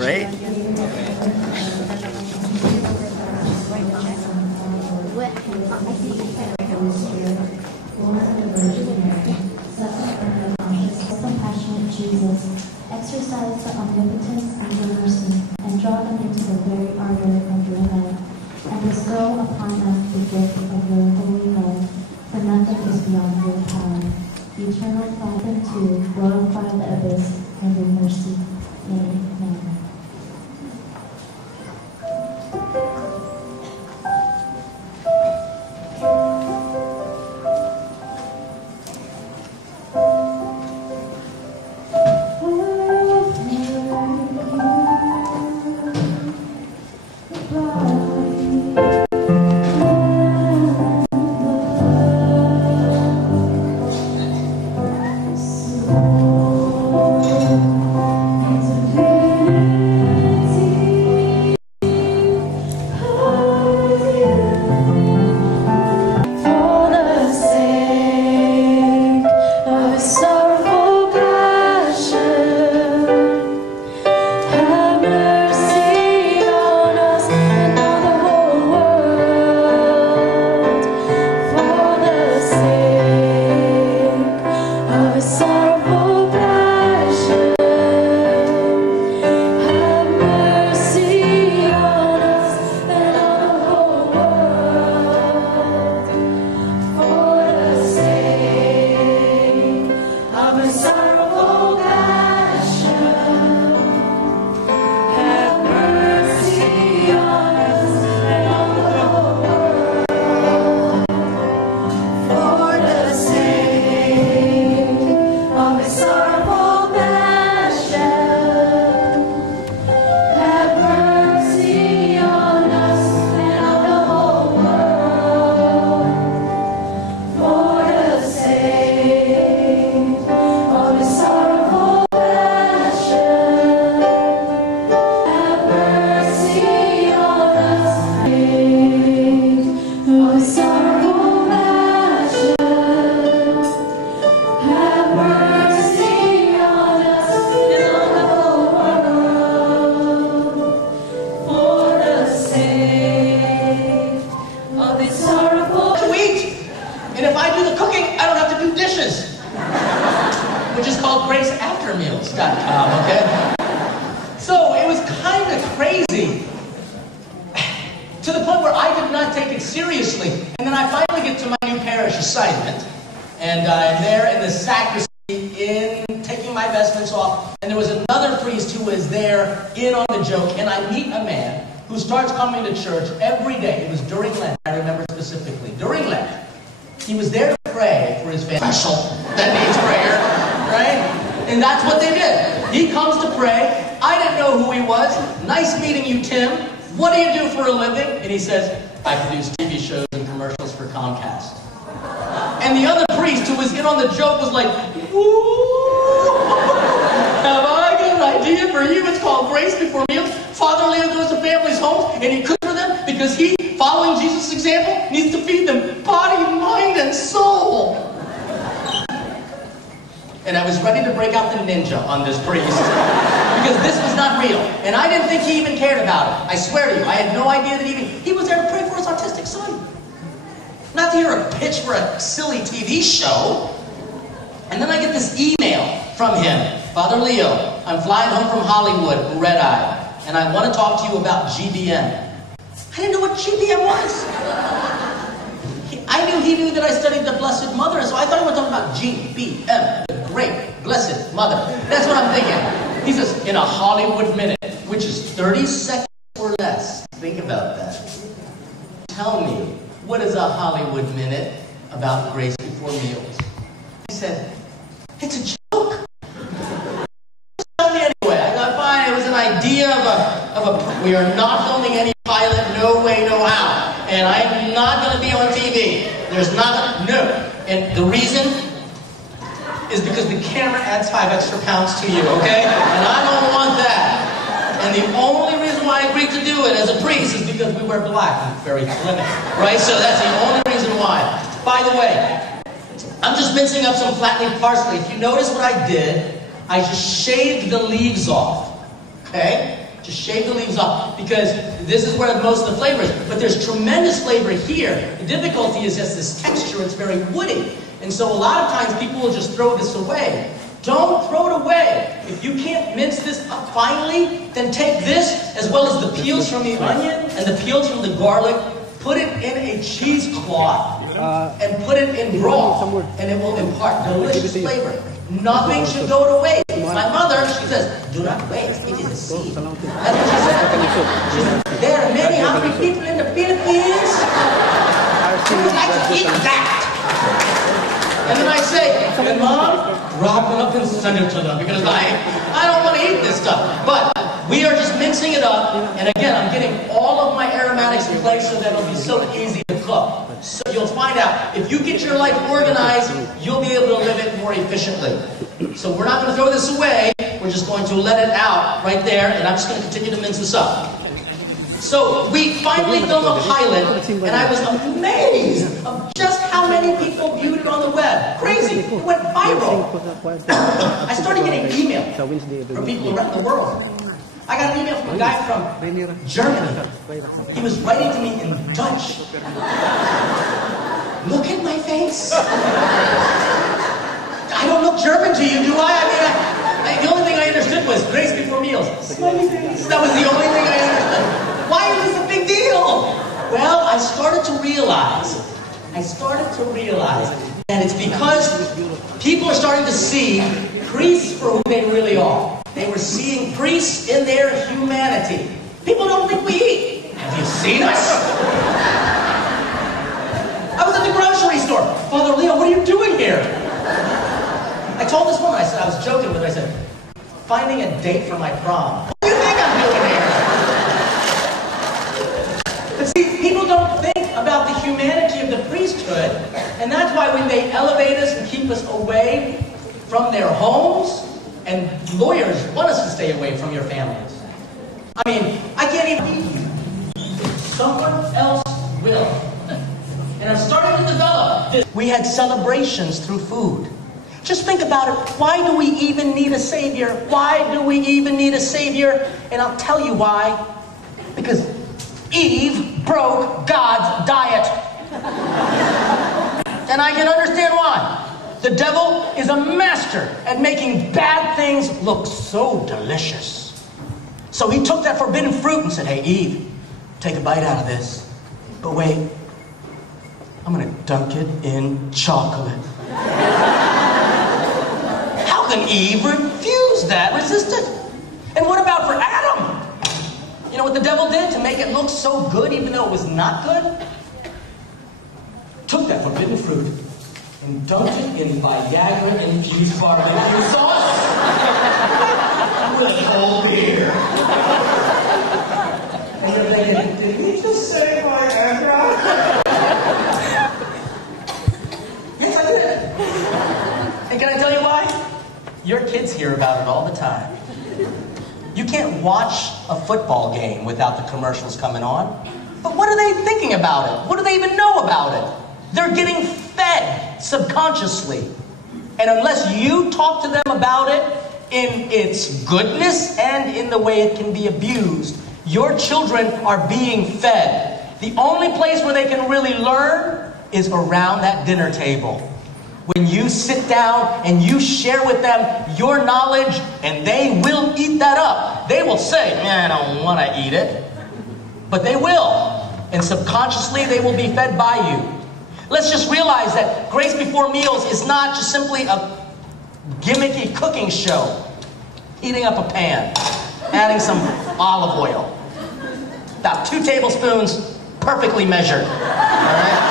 Great. Compassionate Jesus, exercise the omnipotence and your mercy, and draw them into the very ardor of your love, and bestow upon us the gift of your holy love, for nothing is beyond your power. Eternal Father, too, glorify the abyss of your mercy. Amen. Which is called graceaftermeals.com, okay? So it was kind of crazy to the point where I did not take it seriously. And then I finally get to my new parish assignment, and I'm there in the sacristy taking my vestments off, and there was another priest who was there in on the joke, and I meet a man who starts coming to church every day. It was during Lent, I remember specifically. During Lent, he was there to pray for his family that needs prayer, right? And that's what they did. He comes to pray. I didn't know who he was. Nice meeting you, Tim. What do you do for a living? And he says, I produce TV shows and commercials for Comcast. And the other priest who was in on the joke was like, ooh, have I got an idea for you? It's called Grace Before Meals. Father Leo goes to families' homes and he cooks for them because he, following Jesus' example, needs to feed them body, mind, and soul. And I was ready to break out the ninja on this priest because this was not real. And I didn't think he even cared about it. I swear to you, I had no idea that he was there to pray for his autistic son. Not to hear a pitch for a silly TV show. And then I get this email from him. Father Leo, I'm flying home from Hollywood, red-eye, and I want to talk to you about GBM. I didn't know what GBM was. I knew he knew that I studied the Blessed Mother, so I thought he was talking about GBM, the Great Blessed Mother. That's what I'm thinking. He says, in a Hollywood minute, which is 30 seconds or less. Think about that. Tell me, what is a Hollywood minute about grace before meals? He said, it's a joke. Tell me anyway. I got fine. It was an idea we are not filming any pilot, no way, no how. And I'm not going to be on TV. There's not, no. And the reason is because the camera adds 5 extra pounds to you, okay? And I don't want that. And the only reason why I agreed to do it as a priest is because we wear black. I'm very flippant, right? So that's the only reason why. By the way, I'm just mincing up some flattening parsley. If you notice what I did, I just shaved the leaves off, okay? Just shave the leaves off, because this is where most of the flavor is. But there's tremendous flavor here. The difficulty is just this texture. It's very woody. And so a lot of times people will just throw this away. Don't throw it away. If you can't mince this up finely, then take this, as well as the peels from the onion and the peels from the garlic, put it in a cheesecloth, and put it in raw, and it will impart delicious flavor. Nothing should go to waste. My mother, she says, do not waste, it is a seed. That's what she said. She said, there are many hungry people in the Philippines who would like to eat that. And then I say, and Mom, wrap it up and send it to them, because I don't want to eat this stuff. But we are just mincing it up, and again, I'm getting all of my aromatics in place so that it'll be so easy to cook. So you'll find out, if you get your life organized, you'll be able to live it more efficiently. So we're not going to throw this away, we're just going to let it out right there, and I'm just going to continue to mince this up. So we finally filmed a pilot, and I was amazed of just how many people viewed it on the web. Crazy. It went viral. I started getting emails from people around the world. I got an email from a guy from Germany. He was writing to me in Dutch. Look at my face. I don't look German to you, do I? I mean, the only thing I understood was grace before meals. Smiley face. That was the only thing I understood. Why is this a big deal? Well, I started to realize that it's because people are starting to see priests for who they really are. They were seeing priests in their humanity. People don't think we eat. Have you seen us? I was at the grocery store. Father Leo, what are you doing here? I told this woman, I said, I was joking with her, I said, finding a date for my prom. What do you think I'm doing here? But see, people don't think about the humanity of the priesthood, and that's why when they elevate us and keep us away from their homes, and lawyers want us to stay away from your families. I mean, I can't even eat you. Someone else will. And I'm starting to develop this. We had celebrations through food. Just think about it. Why do we even need a Savior? Why do we even need a Savior? And I'll tell you why. Because Eve broke God's diet. And I can understand why. The devil is a master at making bad things look so delicious. So he took that forbidden fruit and said, hey, Eve, take a bite out of this. But wait, I'm going to dunk it in chocolate. How can Eve refuse that, resist it? And what about for Adam? You know what the devil did to make it look so good even though it was not good? Took that forbidden fruit and dunked it in Viagra-infused barbecue sauce with cold beer. And you're thinking, did he just say Viagra? Yes, I did. And can I tell you why? Your kids hear about it all the time. You can't watch a football game without the commercials coming on. But what are they thinking about it? What do they even know about it? They're getting fed subconsciously. And unless you talk to them about it in its goodness and in the way it can be abused, your children are being fed. The only place where they can really learn is around that dinner table. When you sit down and you share with them your knowledge, and they will eat that up. They will say, man, I don't want to eat it. But they will. And subconsciously, they will be fed by you. Let's just realize that Grace Before Meals is not just simply a gimmicky cooking show. Heating up a pan, adding some olive oil. About 2 tablespoons, perfectly measured. All right?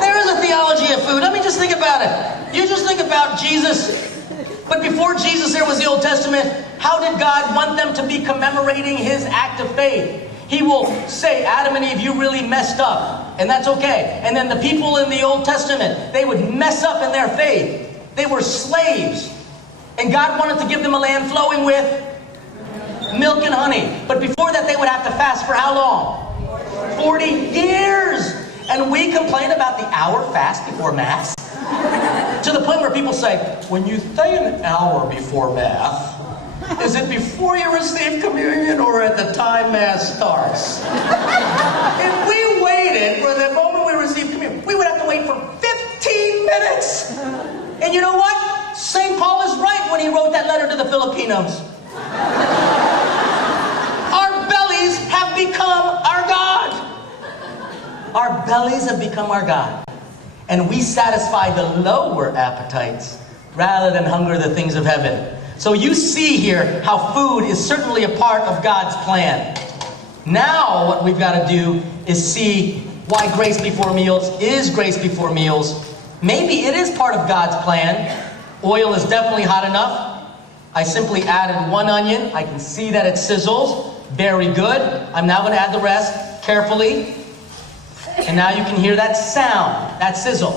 There is a theology of food. I mean, just think about it. You just think about Jesus. But before Jesus, there was the Old Testament. How did God want them to be commemorating his act of faith? He will say, Adam and Eve, you really messed up. And that's okay. And then the people in the Old Testament, they would mess up in their faith. They were slaves. And God wanted to give them a land flowing with milk and honey. But before that, they would have to fast for how long? 40 years. And we complain about the hour fast before Mass. To the point where people say, when you say an hour before Mass, is it before you receive communion or at the time Mass starts? If we waited for the moment we received communion, we would have to wait for 15 minutes. And you know what? St. Paul is right when he wrote that letter to the Filipinos. Our bellies have become our God. Our bellies have become our God. And we satisfy the lower appetites rather than hunger the things of heaven. So you see here how food is certainly a part of God's plan. Now what we've got to do is see why Grace Before Meals is Grace Before Meals. Maybe it is part of God's plan. Oil is definitely hot enough. I simply added 1 onion. I can see that it sizzles. Very good. I'm now going to add the rest carefully. And now you can hear that sound, that sizzle.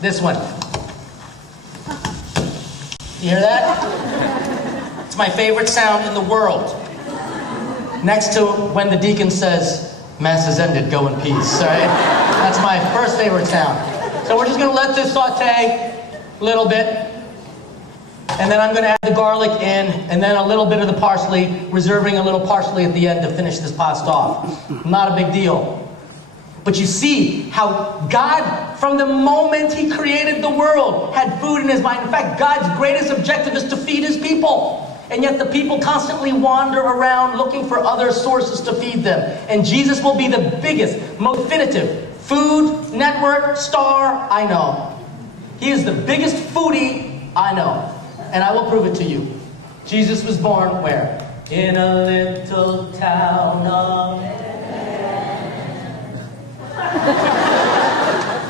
This one. You hear that? It's my favorite sound in the world. Next to when the deacon says, Mass is ended, go in peace. All right? That's my first favorite sound. So we're just going to let this saute a little bit. And then I'm going to add the garlic in, and then a little bit of the parsley, reserving a little parsley at the end to finish this pasta off. Not a big deal. But you see how God, from the moment he created the world, had food in his mind. In fact, God's greatest objective is to feed his people. And yet the people constantly wander around looking for other sources to feed them. And Jesus will be the biggest, most definitive food network star I know. He is the biggest foodie I know. And I will prove it to you. Jesus was born where? In a little town of...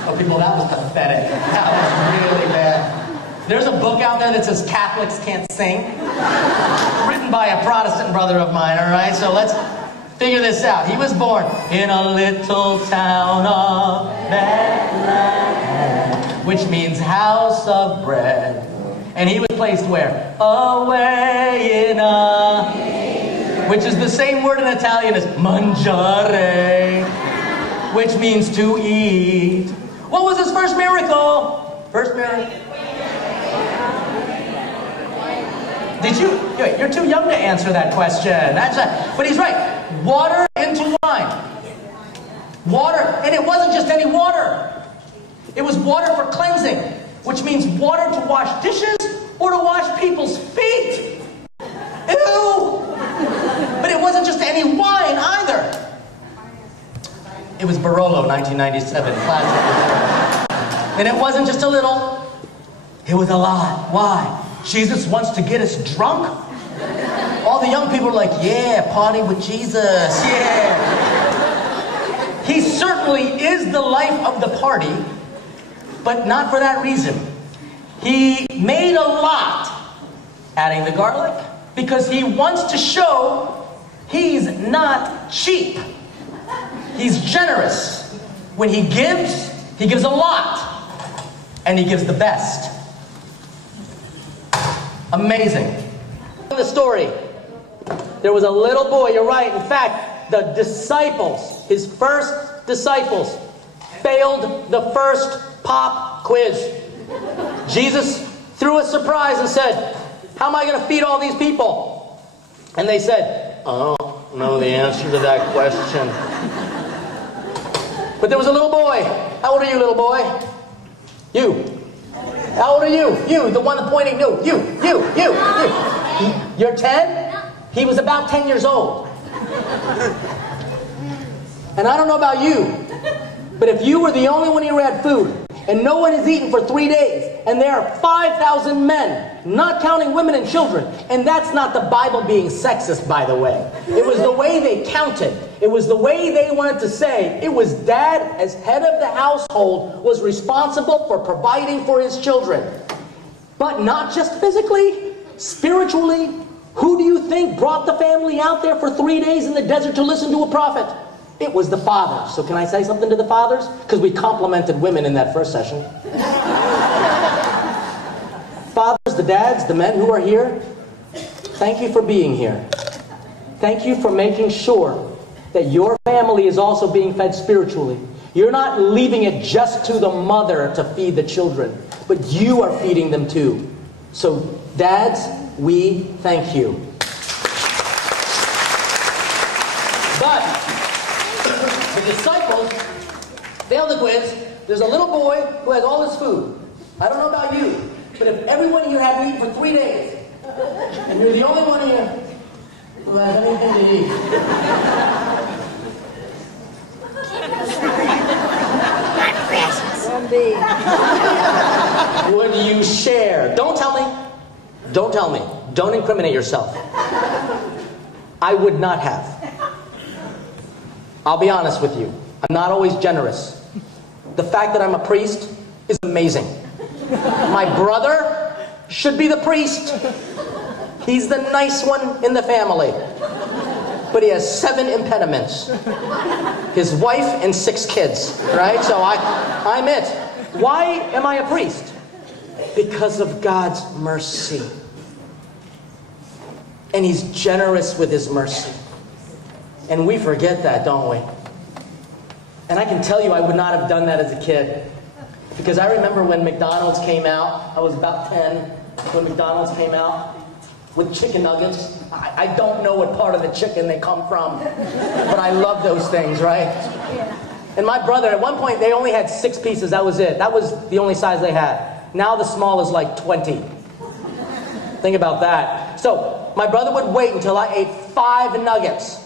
Oh, people, that was pathetic. That was really bad. There's a book out there that says Catholics can't sing. Written by a Protestant brother of mine, all right? So let's figure this out. He was born in a little town of Bethlehem, which means house of bread. And he was placed where? Away in a... Which is the same word in Italian as mangiare, which means to eat. What was his first miracle? First miracle. Did you? You're too young to answer that question. But he's right. Water into wine. Water, and it wasn't just any water. It was water for cleansing, which means water to wash dishes or to wash people's feet. Ew! But it wasn't just any wine either. It was Barolo, 1997, classic. And it wasn't just a little, it was a lot. Why? Jesus wants to get us drunk? All the young people are like, yeah, party with Jesus, yeah. He certainly is the life of the party, but not for that reason. He made a lot, adding the garlic, because he wants to show he's not cheap. He's generous. When he gives a lot. And he gives the best. Amazing. In the story, there was a little boy, you're right. In fact, the disciples, his first disciples, failed the first pop quiz. Jesus threw a surprise and said, how am I going to feed all these people? And they said, I don't know the answer to that question. But there was a little boy. How old are you, little boy? You. How old are you? You, the one pointing. No, you. You're 10? He was about 10 years old. And I don't know about you, but if you were the only one who had food, and no one has eaten for 3 days, and there are 5,000 men, not counting women and children, and that's not the Bible being sexist, by the way. It was the way they counted. It was the way they wanted to say it was dad, as head of the household, was responsible for providing for his children. But not just physically, spiritually. Who do you think brought the family out there for 3 days in the desert to listen to a prophet? It was the fathers. So can I say something to the fathers? Because we complimented women in that first session. Fathers, the dads, the men who are here, thank you for being here. Thank you for making sure that your family is also being fed spiritually. You're not leaving it just to the mother to feed the children, but you are feeding them too. So dads, we thank you. But the disciples failed the quiz. There's a little boy who has all this food. I don't know about you, but if everyone here had to eat for 3 days, and you're the only one here who has anything to eat, would you share? Don't tell me. Don't tell me. Don't incriminate yourself. I would not have. I'll be honest with you. I'm not always generous. The fact that I'm a priest is amazing. My brother should be the priest. He's the nice one in the family. But he has 7 impediments. His wife and 6 kids, right? So I'm it. Why am I a priest? Because of God's mercy. And he's generous with his mercy. And we forget that, don't we? And I can tell you I would not have done that as a kid. Because I remember when McDonald's came out, I was about 10, when McDonald's came out with chicken nuggets. I don't know what part of the chicken they come from, but I love those things, right? And my brother, at one point, they only had 6 pieces, that was it. That was the only size they had. Now the small is like 20. Think about that. So, my brother would wait until I ate 5 nuggets.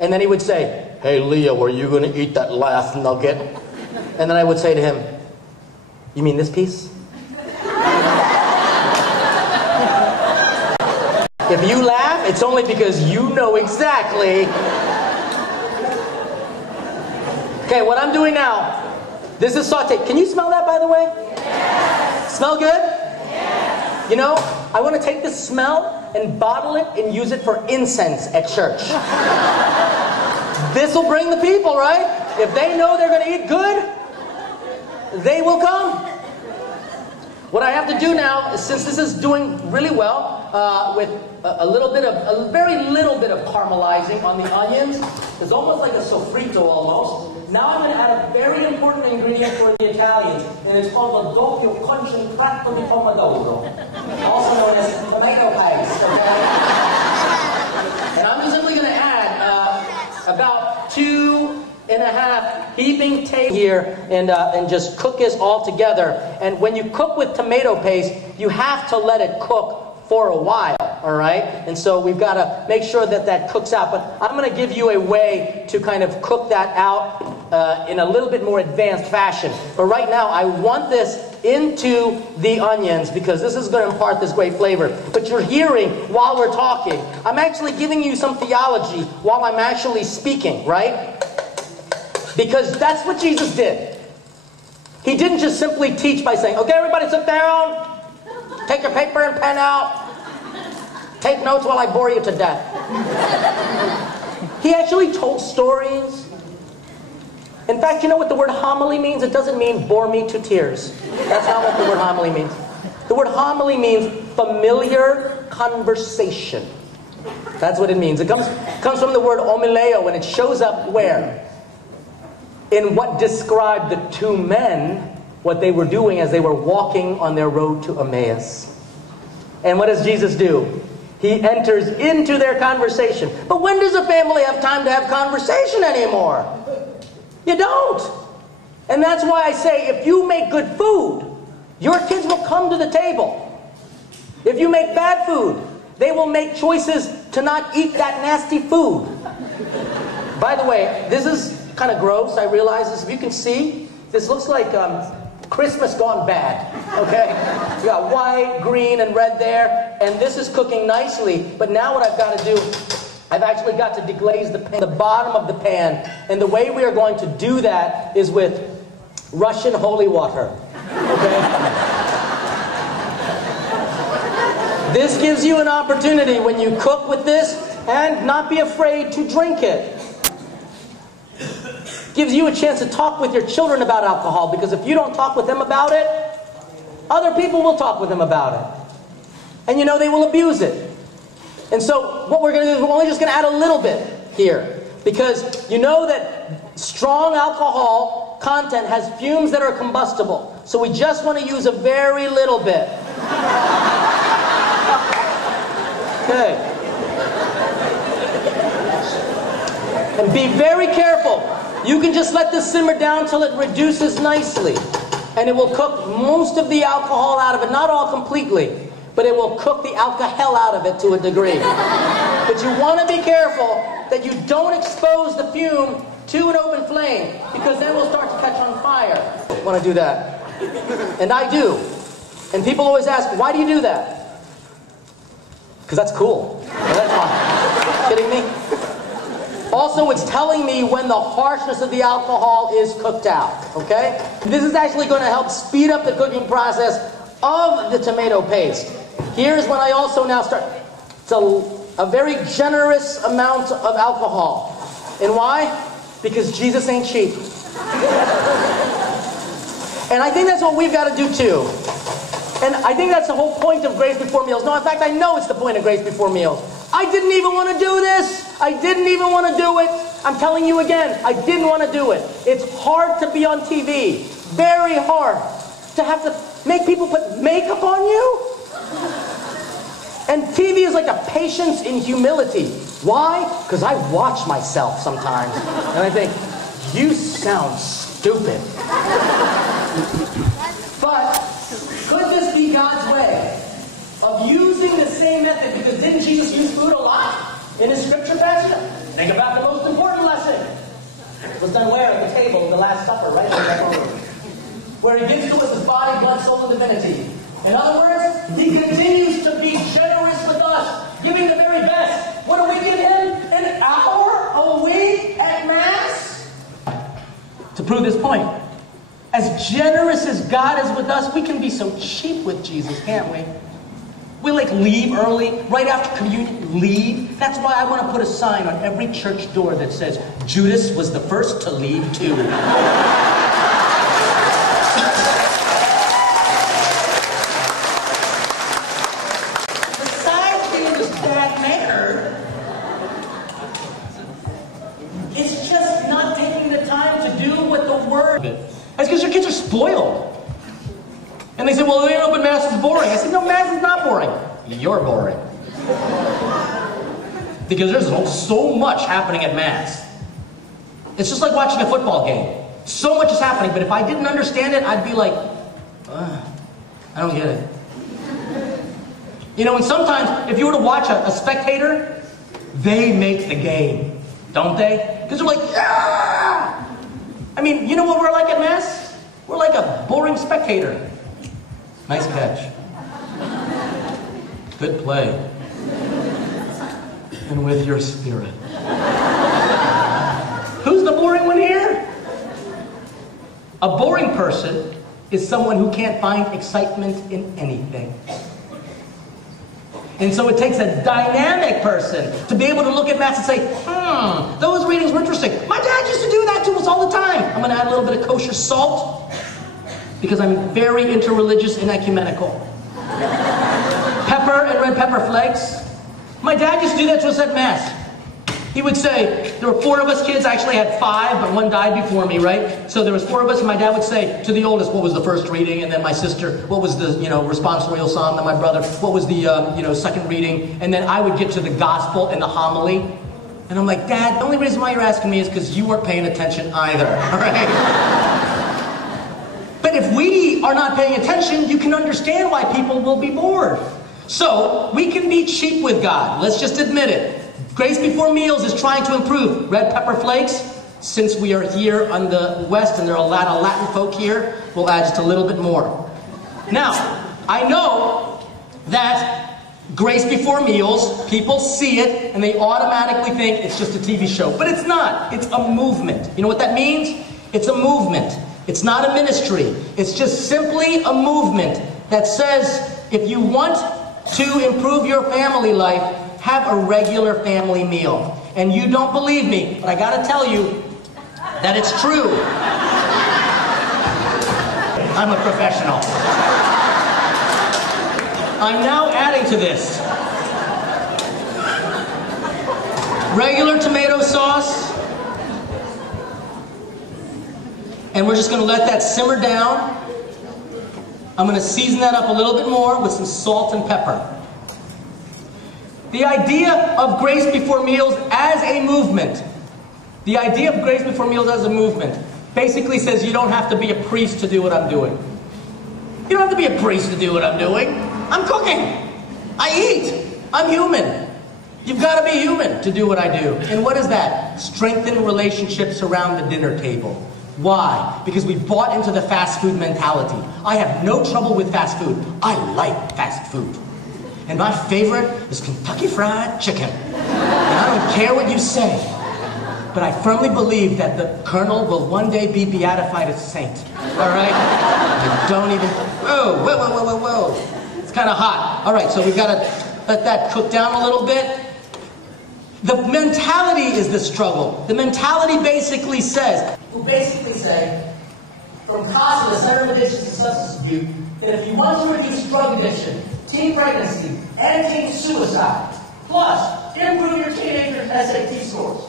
And then he would say, "Hey, Leo, are you going to eat that last nugget?" And then I would say to him, "You mean this piece?" If you laugh, it's only because you know exactly. Okay, what I'm doing now, this is sauté. Can you smell that, by the way? Yes. Smell good? Yes. You know, I want to take this smell and bottle it and use it for incense at church. This will bring the people, right? If they know they're going to eat good, they will come. What I have to do now, is, since this is doing really well, with a very little bit of caramelizing on the onions, it's almost like a sofrito almost. Now I'm going to add a very important ingredient for the Italians, and it's called the doppio concentrato di pomodoro, also known as tomato paste, okay? And I'm simply going to add about 2.5 heaping tablespoons here, and just cook this all together. And when you cook with tomato paste, you have to let it cook for a while, all right? And so we've got to make sure that that cooks out. But I'm going to give you a way to kind of cook that out in a little bit more advanced fashion. But right now, I want this into the onions because this is going to impart this great flavor. But you're hearing while we're talking, I'm actually giving you some theology while I'm actually speaking, right? Because that's what Jesus did. He didn't just simply teach by saying, "Okay, everybody sit down. Take your paper and pen out. Take notes while I bore you to death." He actually told stories. In fact, you know what the word homily means? It doesn't mean bore me to tears. That's not what the word homily means. The word homily means familiar conversation. That's what it means. It comes from the word homileo, and it shows up where? In what described the 2 men, what they were doing as they were walking on their road to Emmaus. And what does Jesus do? He enters into their conversation. But when does a family have time to have conversation anymore? You don't. And that's why I say, if you make good food, your kids will come to the table. If you make bad food, they will make choices to not eat that nasty food. By the way, this is kind of gross, I realize this. If you can see, this looks like Christmas gone bad, okay? You got white, green, and red there, and this is cooking nicely. But now what I've got to do, I've actually got to deglaze the bottom of the pan. And the way we are going to do that is with Russian holy water, okay? This gives you an opportunity when you cook with this and not be afraid to drink it. Gives you a chance to talk with your children about alcohol, because if you don't talk with them about it, other people will talk with them about it. And you know they will abuse it. And so what we're going to do is we're only just going to add a little bit here, because you know that strong alcohol content has fumes that are combustible. So we just want to use a very little bit. Okay. And be very careful. You can just let this simmer down till it reduces nicely. And it will cook most of the alcohol out of it. Not all completely, but it will cook the alcohol out of it to a degree. But you want to be careful that you don't expose the fume to an open flame, because then we'll start to catch on fire. I want to do that. And I do. And people always ask, why do you do that? Because that's cool. Well, that's fun. Kidding me? Also, it's telling me when the harshness of the alcohol is cooked out, okay? This is actually going to help speed up the cooking process of the tomato paste. Here's when I also now start. It's a very generous amount of alcohol. And why? Because Jesus ain't cheap. And I think that's what we've got to do too. And I think that's the whole point of Grace Before Meals. No, in fact, I know it's the point of Grace Before Meals. I didn't even want to do this. I didn't even want to do it. I'm telling you again, I didn't want to do it. It's hard to be on TV. Very hard. To have to make people put makeup on you. And TV is like a patience in humility. Why? Because I watch myself sometimes. And I think, you sound stupid. But could this be God's way of using the same method? Because didn't Jesus use food a lot in his scripture passage? Think about the most important lesson. It was done where? At the table, the Last Supper, right? Where he gives to us his body, blood, soul, and divinity. In other words, he continues to be generous with us, giving the very best. What do we give him? An hour a week at Mass? To prove this point, as generous as God is with us, we can be so cheap with Jesus, can't we? We like leave early, right after communion, leave. That's why I want to put a sign on every church door that says, Judas was the first to leave too. Besides being this bad manner, it's just not taking the time to do what the Word. That's because your kids are spoiled. And they say, well, they know, but Mass is boring. I said, no, Mass is not boring. You're boring. Because there's so much happening at Mass. It's just like watching a football game. So much is happening, but if I didn't understand it, I'd be like, I don't get it. You know, and sometimes, if you were to watch a spectator, they make the game, don't they? Because they're like, yeah! I mean, you know what we're like at Mass? We're like a boring spectator. Nice catch. Good play. And with your spirit. Who's the boring one here? A boring person is someone who can't find excitement in anything. And so it takes a dynamic person to be able to look at Mass and say, those readings were interesting. My dad used to do that to us all the time. I'm going to add a little bit of kosher salt because I'm very interreligious and ecumenical. Pepper and red pepper flakes. My dad used to do that to us at Mass. He would say, there were 4 of us kids. I actually had 5, but 1 died before me, right? So there was 4 of us, and my dad would say to the oldest, what was the first reading? And then my sister, what was the, responsorial psalm? Then my brother, what was the, second reading? And then I would get to the gospel and the homily. And I'm like, Dad, the only reason why you're asking me is because you weren't paying attention either, all right? are not paying attention, you can understand why people will be bored. So, we can be cheap with God. Let's just admit it. Grace Before Meals is trying to improve. Red pepper flakes, since we are here on the West and there are a lot of Latin folk here, we'll add just a little bit more. Now, I know that Grace Before Meals, people see it and they automatically think it's just a TV show. But it's not. It's a movement. You know what that means? It's a movement. It's not a ministry. It's just simply a movement that says, if you want to improve your family life, have a regular family meal. And you don't believe me, but I gotta tell you that it's true. I'm a professional. I'm now adding to this regular tomato sauce, and we're just gonna let that simmer down. I'm gonna season that up a little bit more with some salt and pepper. The idea of Grace Before Meals as a movement, basically says you don't have to be a priest to do what I'm doing. You don't have to be a priest to do what I'm doing. I'm cooking. I eat. I'm human. You've got to be human to do what I do. And what is that? Strengthen relationships around the dinner table. Why? Because we bought into the fast food mentality. I have no trouble with fast food. I like fast food. And my favorite is Kentucky Fried Chicken. And I don't care what you say, but I firmly believe that the Colonel will one day be beatified as a saint. All right? You don't even... Whoa. It's kind of hot. All right, so we've got to let that cook down a little bit. The mentality is the struggle. The mentality basically says, from CASA, the Center of Addictions and Substance Abuse, that if you want to reduce drug addiction, teen pregnancy, and teen suicide, plus improve your teenager's SAT scores.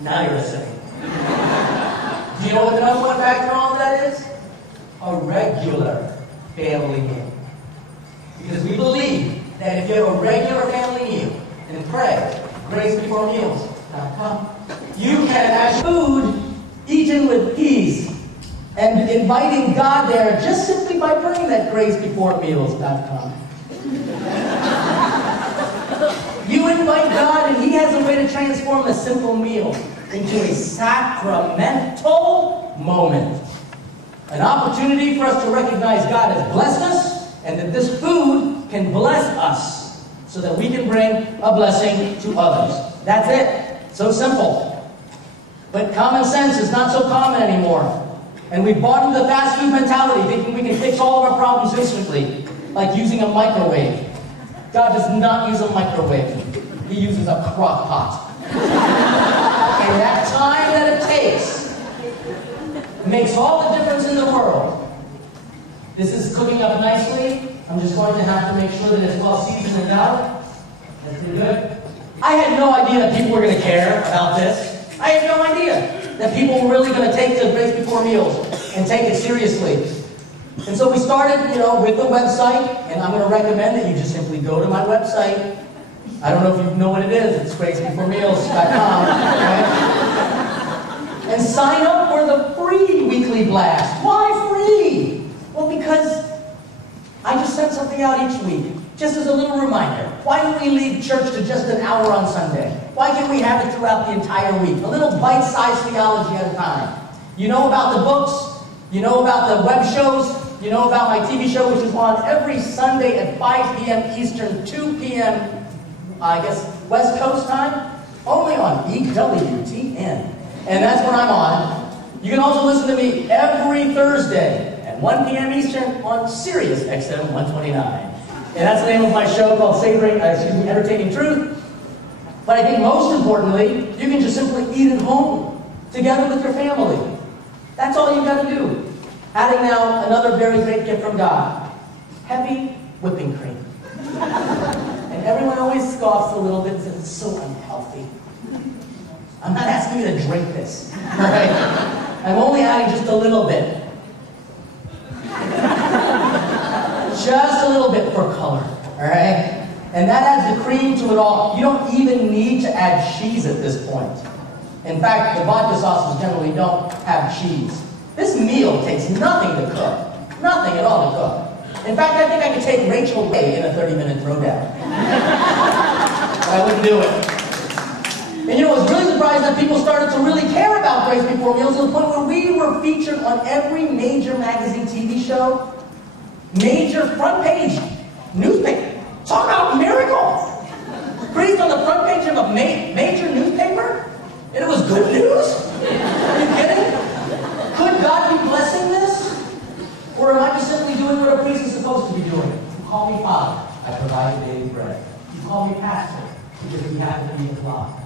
Now you're listening. Do you know what the number one factor on that is? A regular family meal. Because we believe that if you have a regular family meal, and pray, GraceBeforeMeals.com, you can have food eaten with ease, and inviting God there just simply by praying that GraceBeforeMeals.com. You invite God, and He has a way to transform a simple meal into a sacramental moment. An opportunity for us to recognize God has blessed us, and that this food can bless us, so that we can bring a blessing to others. That's it. So simple. But common sense is not so common anymore. And we've bought into the fast food mentality, thinking we can fix all of our problems instantly, like using a microwave. God does not use a microwave. He uses a crock pot. And that time that it takes makes all the difference in the world. This is cooking up nicely. I'm just going to have to make sure that it's well seasoned and out. That's pretty good. I had no idea that people were going to care about this. I had no idea that people were really going to take the Grace Before Meals and take it seriously. And so we started, with the website, and I'm going to recommend that you just simply go to my website. I don't know if you know what it is. It's GraceBeforeMeals.com. Right? And sign up for the free weekly blast. Why free? Well, because I just send something out each week, just as a little reminder. Why don't we leave church to just an hour on Sunday? Why can't we have it throughout the entire week? A little bite-sized theology at a time. You know about the books, you know about the web shows, you know about my TV show, which is on every Sunday at 5 p.m. Eastern, 2 p.m., West Coast time, only on EWTN. And that's when I'm on. You can also listen to me every Thursday at 1 p.m. Eastern on Sirius XM 129. And that's the name of my show called Entertaining Truth. But I think most importantly, you can just simply eat at home together with your family. That's all you've got to do. Adding now another very great gift from God. Heavy whipping cream. And everyone always scoffs a little bit and says, it's so unhealthy. I'm not asking you to drink this. All right? I'm only adding just a little bit. Just a little bit for color. All right? And that adds the cream to it all. You don't even need to add cheese at this point. In fact, the vodka sauces generally don't have cheese. This meal takes nothing to cook. Nothing at all to cook. In fact, I think I could take Rachel Ray in a 30-minute throwdown. But I wouldn't do it. And you know, I was really surprised that people started to really care about Grace Before Meals to the point where we were featured on every major magazine, TV show, major front page newspaper. Talk about miracles! Grace on the front page of a major newspaper? And it was good news? Are you kidding? Could God be blessing this? Or am I just simply doing what a priest is supposed to be doing? You call me Father, I provide daily bread. You call me Pastor, because we happen to be a flock.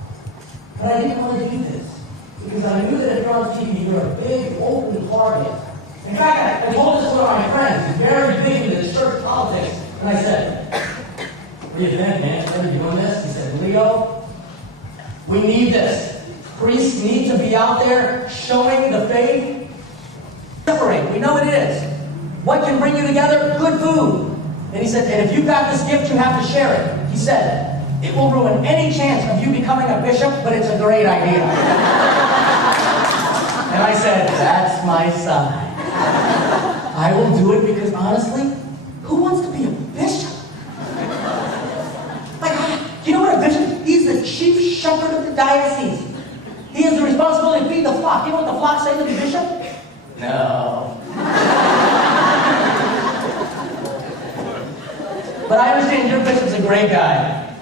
But I didn't want to do this, because I knew that if you're on TV, you're a big, open target. In fact, I told this to one of my friends, who's very big into the church politics, and I said, what do you think, man? Are you doing this? He said, Leo, we need this. Priests need to be out there showing the faith. Separate. We know it is. What can bring you together? Good food. And he said, and if you've got this gift, you have to share it. He said, it will ruin any chance of you becoming a bishop, but it's a great idea. And I said, that's my son. I will do it because honestly, who wants to be a bishop? Like, you know what a bishop? He's the chief shepherd of the diocese. He has the responsibility to feed the flock. You know what the flock say to the bishop? No. But I understand your bishop's a great guy.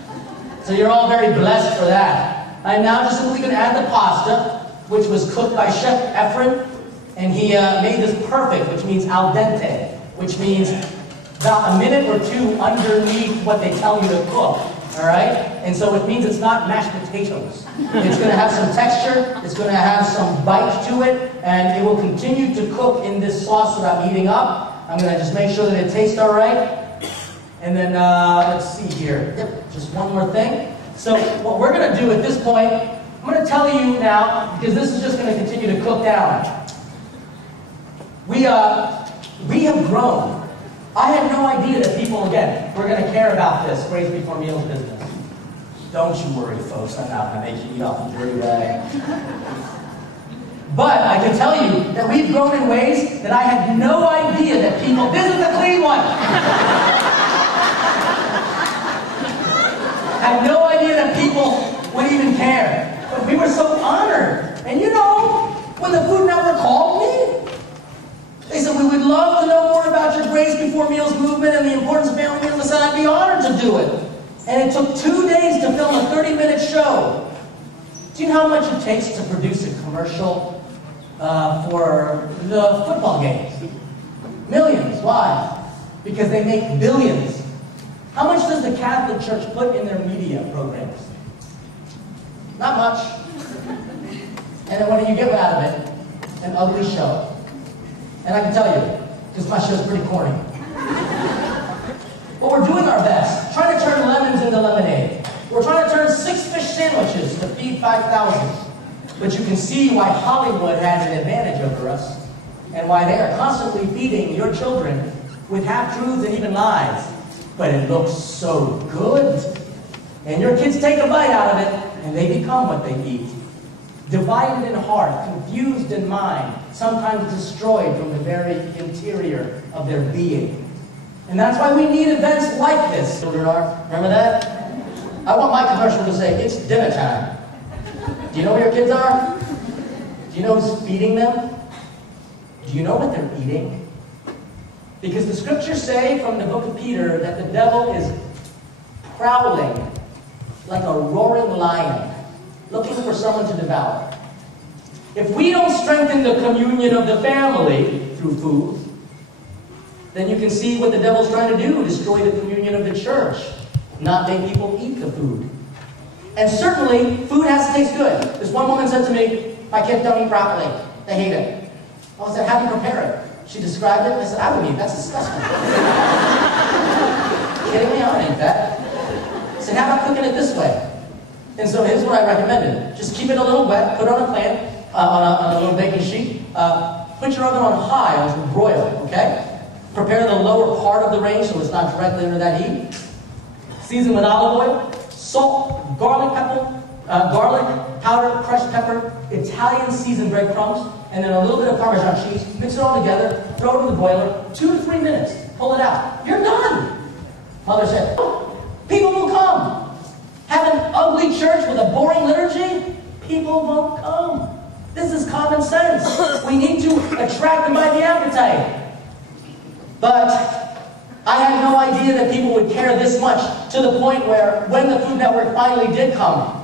So you're all very blessed for that. I'm now just simply going to add the pasta, which was cooked by Chef Efren. And he made this perfect, which means al dente, which means about a minute or two underneath what they tell you to cook. All right? And so it means it's not mashed potatoes. It's going to have some texture, it's going to have some bite to it, and it will continue to cook in this sauce that I'm heating up. I'm going to just make sure that it tastes all right. And then, let's see here. Yep, just one more thing. So what we're going to do at this point, I'm going to tell you now, because this is just going to continue to cook down. We have grown. I had no idea that people, again, were going to care about this Grace Before Meals business. Don't you worry, folks. I'm not going to make you eat off the dirty rag. But I can tell you that we've grown in ways that I had no idea that people... This is the clean one! I had no idea that people would even care. But we were so honored. And you know, when the Food Network called me, they said, we would love to know more about your Grace Before Meals movement and the importance of family meals. I said, I'd be honored to do it. And it took 2 days to film a 30-minute show. Do you know how much it takes to produce a commercial for the football games? Millions. Why? Because they make billions. How much does the Catholic Church put in their media programs? Not much. And then what do you get out of it? An ugly show. And I can tell you, because my show's pretty corny. But we're doing our best, trying to turn lemons into lemonade. We're trying to turn 6 fish sandwiches to feed 5,000. But you can see why Hollywood has an advantage over us, and why they are constantly feeding your children with half-truths and even lies. But it looks so good. And your kids take a bite out of it, and they become what they eat. Divided in heart, confused in mind, sometimes destroyed from the very interior of their being. And that's why we need events like this. Children are, remember that? I want my commercial to say, it's dinner time. Do you know where your kids are? Do you know who's feeding them? Do you know what they're eating? Because the scriptures say from the book of Peter that the devil is prowling like a roaring lion, looking for someone to devour. If we don't strengthen the communion of the family through food, then you can see what the devil's trying to do, destroy the communion of the church, not make people eat the food. And certainly, food has to taste good. This one woman said to me, my kids don't eat broccoli. They hate it. I said, how do you prepare it? She described it, and I said, I wouldn't eat, that's disgusting. Kidding me? I wouldn't eat that. I said, how about cooking it this way? And so here's what I recommended. Just keep it a little wet, put it on a pan, on a little baking sheet, put your oven on high as you broil it, okay? Prepare the lower part of the range so it's not directly under that heat. Season with olive oil, salt, garlic powder, crushed pepper, Italian seasoned breadcrumbs, and then a little bit of Parmesan cheese. Mix it all together, throw it in the boiler, 2 to 3 minutes, pull it out. You're done. Mother said, oh, people will come. Have an ugly church with a boring liturgy? People won't come. This is common sense. We need to attract them by the appetite. But I had no idea that people would care this much, to the point where when the Food Network finally did come,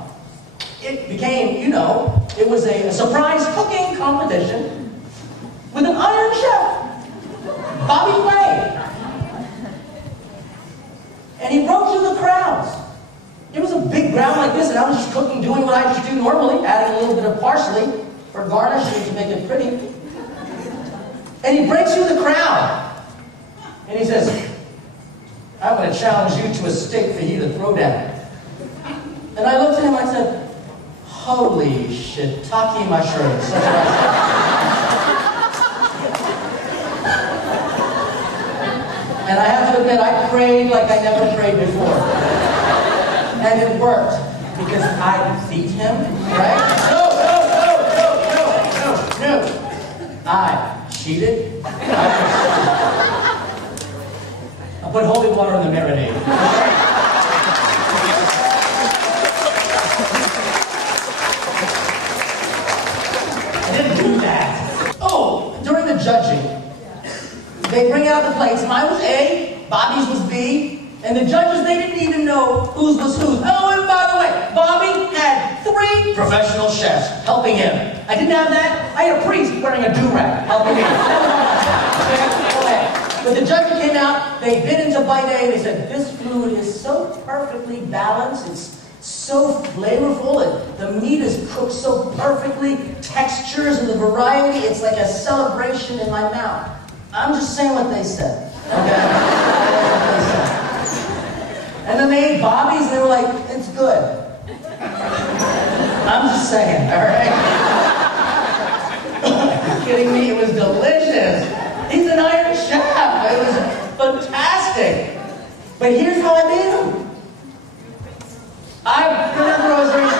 it became, you know, it was a surprise cooking competition with an Iron Chef, Bobby Flay. And he broke through the crowds. It was a big ground like this, and I was just cooking, doing what I just do normally, adding a little bit of parsley for garnishing to make it pretty. And he breaks through the crowd. And he says, I'm going to challenge you to a steak fajita throwdown. And I looked at him and I said, holy shiitake mushrooms. That's what I said. And I have to admit, I prayed like I never prayed before. And it worked, because I beat him, right? No. I cheated. I put holy water in the marinade. I didn't do that. Oh, during the judging, they bring out the plates. Mine was A, Bobby's was B, and the judges, they didn't even know whose was whose. Oh, and by the way, Bobby had 3 professional chefs helping him. I didn't have that. I had a priest wearing a do-rag helping me. Okay. But the judges came out, they bit into bite A, and they said, this food is so perfectly balanced, it's so flavorful, and the meat is cooked so perfectly, textures and the variety, it's like a celebration in my mouth. I'm just saying what they said. Okay? And then they ate Bobby's, and they were like, it's good. I'm just saying, all right? Are you kidding me? It was delicious. He's an Iron Chef. It was fantastic. But here's how I made him. I put in rosaries.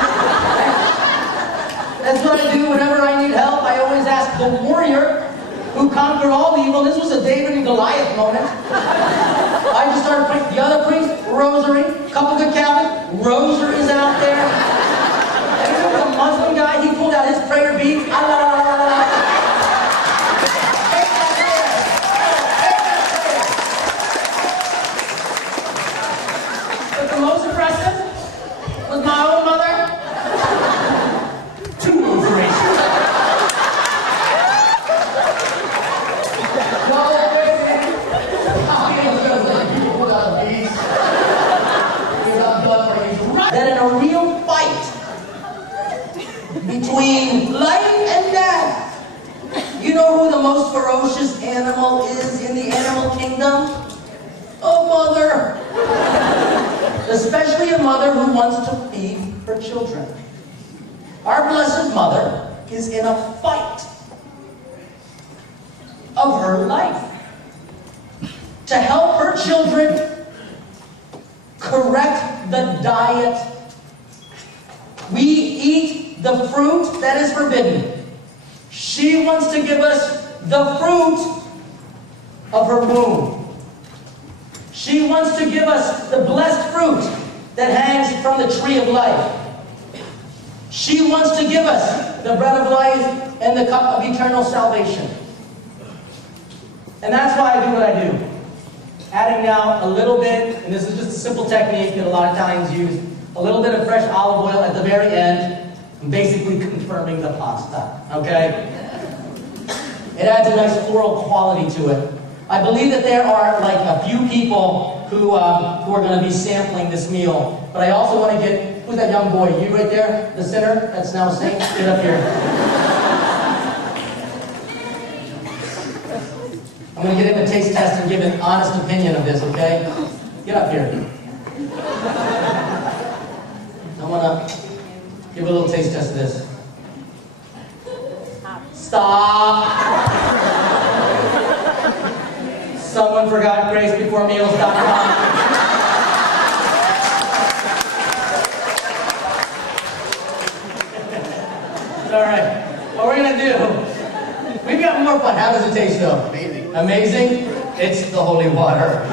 That's what I do whenever I need help. I always ask the warrior who conquered all evil. This was a David and Goliath moment. I just started praying. The other priest, rosary. Couple good Catholics, rosaries out there. And there was a Muslim guy, he pulled out his prayer beads. But the most impressive was my own mother. 2 rosaries. That in a real fight between life and death, you know who the most ferocious animal is in the animal kingdom? A mother. Especially a mother who wants to feed her children. Our Blessed Mother is in a fight of her life to help her children correct the diet. We eat the fruit that is forbidden. She wants to give us the fruit of her womb. She wants to give us the blessed fruit that hangs from the tree of life. She wants to give us the bread of life and the cup of eternal salvation. And that's why I do what I do. Adding now a little bit, and this is just a simple technique that a lot of Italians use, a little bit of fresh olive oil at the very end, and basically confirming the pasta, okay? It adds a nice floral quality to it. I believe that there are like a few people who are going to be sampling this meal, but I also want to get, who's that young boy? You right there? The sinner that's now a saint? Get up here. I'm going to get him a taste test and give an honest opinion of this, okay? Get up here. I want to give a little taste test of this. Stop! Someone forgot gracebeforemeals.com. All right. Amazing? It's the holy water.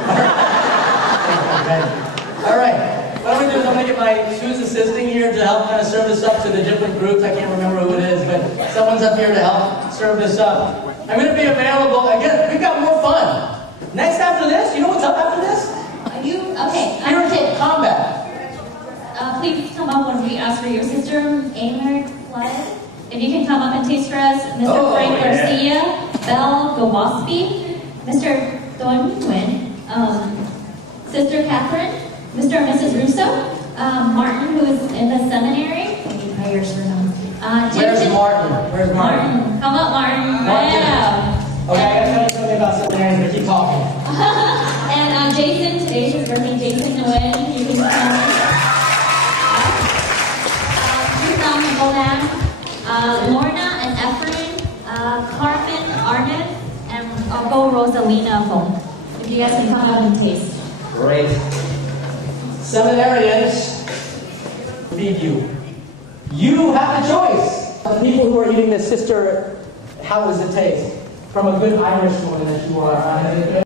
All right. What I'm going to do is I'm going to get my who's assisting here to help kind of serve this up to the different groups. I can't remember who it is, but someone's up here to help serve this up. I'm going to be available. Again, we've got more fun. Next after this, you know what's up after this? Are you okay? Spiritual combat. Please come up when we ask for your sister, Aylmer Flood. If you can come up and taste for us, Mr. Frank Garcia, Belle Gawaspi, Mr. Don Nguyen, Sister Catherine, Mr. and Mrs. Russo, Martin, who is in the seminary. Any prayers for him? Where's Martin? Where's Martin? Come up, Martin. Yeah. Okay, I gotta tell you something about seminaries, but keep talking. And Jason, today's his birthday. Jason Nguyen, you can come. Lorna and Ephraim, Carmen Arnett, and Uncle Rosalina Fong. If you guys can come up and taste. Great. Seminarians, feed you. You have a choice. The people who are eating this, sister, how does it taste? From a good Irish woman that you are.